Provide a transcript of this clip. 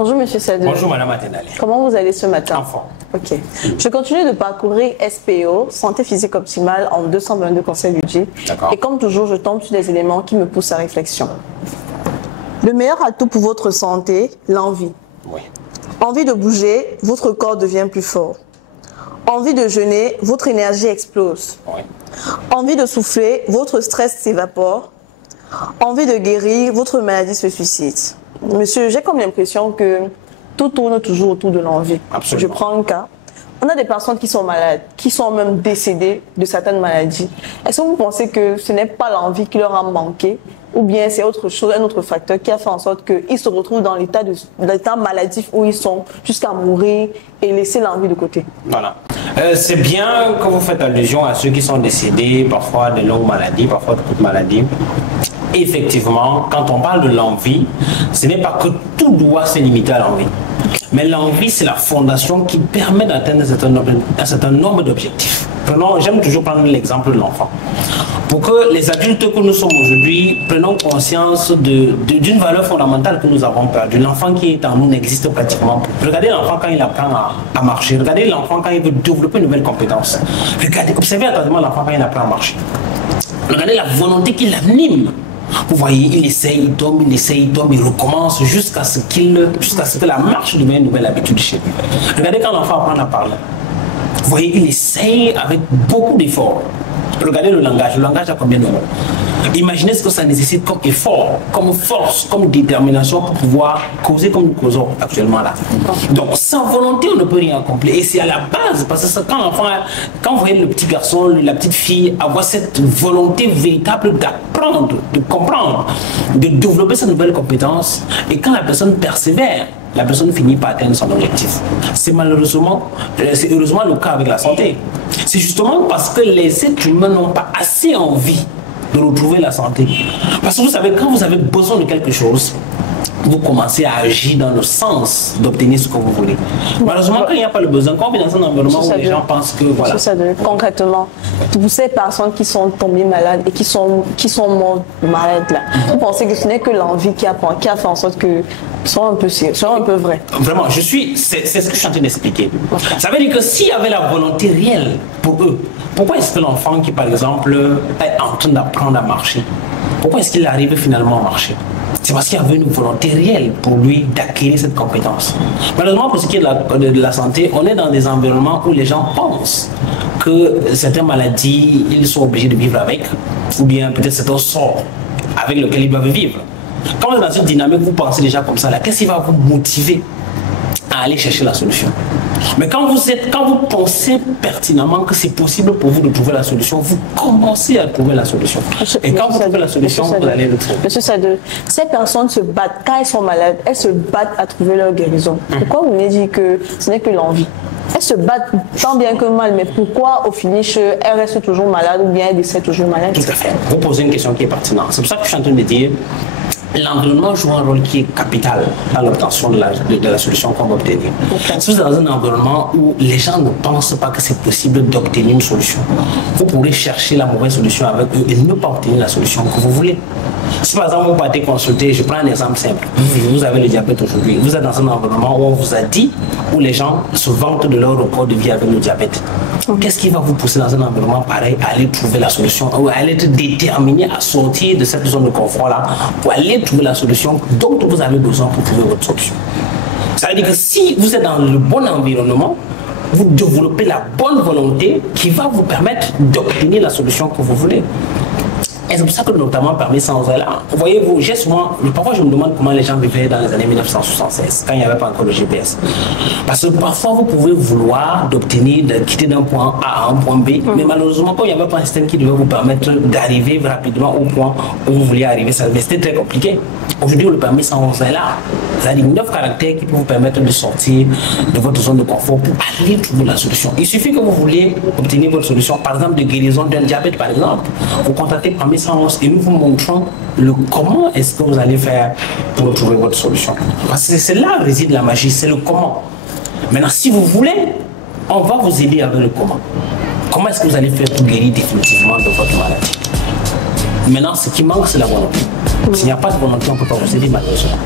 Bonjour Monsieur Sadou. Bonjour Madame Atenale. Comment vous allez ce matin? En forme. Ok. Je continue de parcourir SPO, Santé physique optimale, en 222 conseils budget. D'accord. Et comme toujours, je tombe sur des éléments qui me poussent à réflexion. Le meilleur atout pour votre santé, l'envie. Oui. Envie de bouger, votre corps devient plus fort. Envie de jeûner, votre énergie explose. Oui. Envie de souffler, votre stress s'évapore. Envie de guérir, votre maladie se suicide. Monsieur, j'ai comme l'impression que tout tourne toujours autour de l'envie. Absolument. Je prends un cas. On a des personnes qui sont malades, qui sont même décédées de certaines maladies. Est-ce que vous pensez que ce n'est pas l'envie qui leur a manqué, ou bien c'est autre chose, un autre facteur qui a fait en sorte qu'ils se retrouvent dans l'état maladif où ils sont jusqu'à mourir et laisser l'envie de côté? Voilà. C'est bien que vous faites allusion à ceux qui sont décédés, parfois de longues maladies, parfois de courtes maladies. Effectivement, quand on parle de l'envie, ce n'est pas que tout doit se limiter à l'envie. Mais l'envie, c'est la fondation qui permet d'atteindre un certain nombre d'objectifs. J'aime toujours prendre l'exemple de l'enfant. Pour que les adultes que nous sommes aujourd'hui prennent conscience d'une valeur fondamentale que nous avons perdue. L'enfant qui est en nous n'existe pratiquement plus. Regardez l'enfant quand il apprend à marcher. Regardez l'enfant quand il veut développer une nouvelle compétence. Regardez, observez attentivement l'enfant quand il apprend à marcher. Regardez la volonté qui l'anime. Vous voyez, il essaye, il tombe, il recommence jusqu'à ce que la marche devienne une nouvelle habitude chez lui. Regardez quand l'enfant apprend à parler. Vous voyez, il essaye avec beaucoup d'efforts. Regardez le langage a combien de mots? Imaginez ce que ça nécessite comme effort, comme force, comme détermination pour pouvoir causer comme nous causons actuellement là. Donc sans volonté, on ne peut rien accomplir. Et c'est à la base, parce que quand vous voyez le petit garçon, la petite fille avoir cette volonté véritable d'apprendre, de comprendre, de développer cette nouvelle compétence, et quand la personne persévère, la personne finit par atteindre son objectif. C'est heureusement le cas avec la santé. C'est justement parce que les êtres humains n'ont pas assez envie de retrouver la santé. Parce que vous savez, quand vous avez besoin de quelque chose, vous commencez à agir dans le sens d'obtenir ce que vous voulez. Malheureusement, quand il n'y a pas le besoin, quand on est dans un environnement où les gens pensent que voilà. Concrètement, pour ces personnes qui sont tombées malades et qui sont mortes malades là, vous pensez que ce n'est que l'envie qui a fait en sorte que soit un peu vrai? Vraiment, c'est ce que je suis en train d'expliquer. Okay. Ça veut dire que s'il y avait la volonté réelle pour eux, pourquoi est-ce que l'enfant qui, par exemple, est en train d'apprendre à marcher, pourquoi est-ce qu'il arrive finalement à marcher? C'est parce qu'il y avait une volonté réelle pour lui d'acquérir cette compétence. Malheureusement, pour ce qui est de la santé, on est dans des environnements où les gens pensent que certaines maladies, ils sont obligés de vivre avec, ou bien peut-être c'est un sort avec lequel ils doivent vivre. Quand vous êtes dans une dynamique, vous pensez déjà comme ça, qu'est-ce qui va vous motiver à aller chercher la solution? Mais quand vous pensez pertinemment que c'est possible pour vous de trouver la solution, vous commencez à trouver la solution. Et quand vous trouvez la solution, vous allez le trouver. Monsieur Sadou, ces personnes se battent, quand elles sont malades, elles se battent à trouver leur guérison. Pourquoi vous me dites que ce n'est que l'envie? Elles se battent tant bien que mal, mais pourquoi au finish, elles restent toujours malades ou bien elles décèdent toujours malades? Tout à fait. Vous posez une question qui est pertinente. C'est pour ça que je suis en train de dire l'environnement joue un rôle qui est capital dans l'obtention de la solution qu'on va obtenir. Si vous êtes dans un environnement où les gens ne pensent pas que c'est possible d'obtenir une solution, vous pourrez chercher la mauvaise solution avec eux et ne pas obtenir la solution que vous voulez. Si par exemple vous partez consulter, je prends un exemple simple, vous avez le diabète aujourd'hui, vous êtes dans un environnement où on vous a dit, où les gens se vantent de leur record de vie avec le diabète. Qu'est-ce qui va vous pousser dans un environnement pareil à aller trouver la solution, ou à aller être déterminé à sortir de cette zone de confort-là, pour aller trouver la solution dont vous avez besoin pour trouver votre solution? Ça veut dire que si vous êtes dans le bon environnement, vous développez la bonne volonté qui va vous permettre d'obtenir la solution que vous voulez. Et c'est pour ça que notamment parmi ces là, voyez-vous, parfois je me demande comment les gens vivaient dans les années 1976, quand il n'y avait pas encore le GPS. Parce que parfois vous pouvez vouloir de quitter d'un point A à un point B, mais malheureusement quand il n'y avait pas un système qui devait vous permettre d'arriver rapidement au point où vous vouliez arriver, c'était très compliqué. Aujourd'hui, le permis 111 est là. Vous avez 9 caractères qui peuvent vous permettre de sortir de votre zone de confort pour aller trouver la solution. Il suffit que vous vouliez obtenir votre solution, par exemple de guérison d'un diabète, par exemple. Vous contactez permis 111 et nous vous montrons comment est-ce que vous allez faire pour trouver votre solution. Parce que c'est là où réside la magie, c'est le comment. Maintenant, si vous voulez, on va vous aider avec le comment. Comment est-ce que vous allez faire pour guérir définitivement de votre maladie? Maintenant, ce qui manque, c'est la volonté. S'il n'y a pas de volonté, on ne peut pas vous aider malheureusement.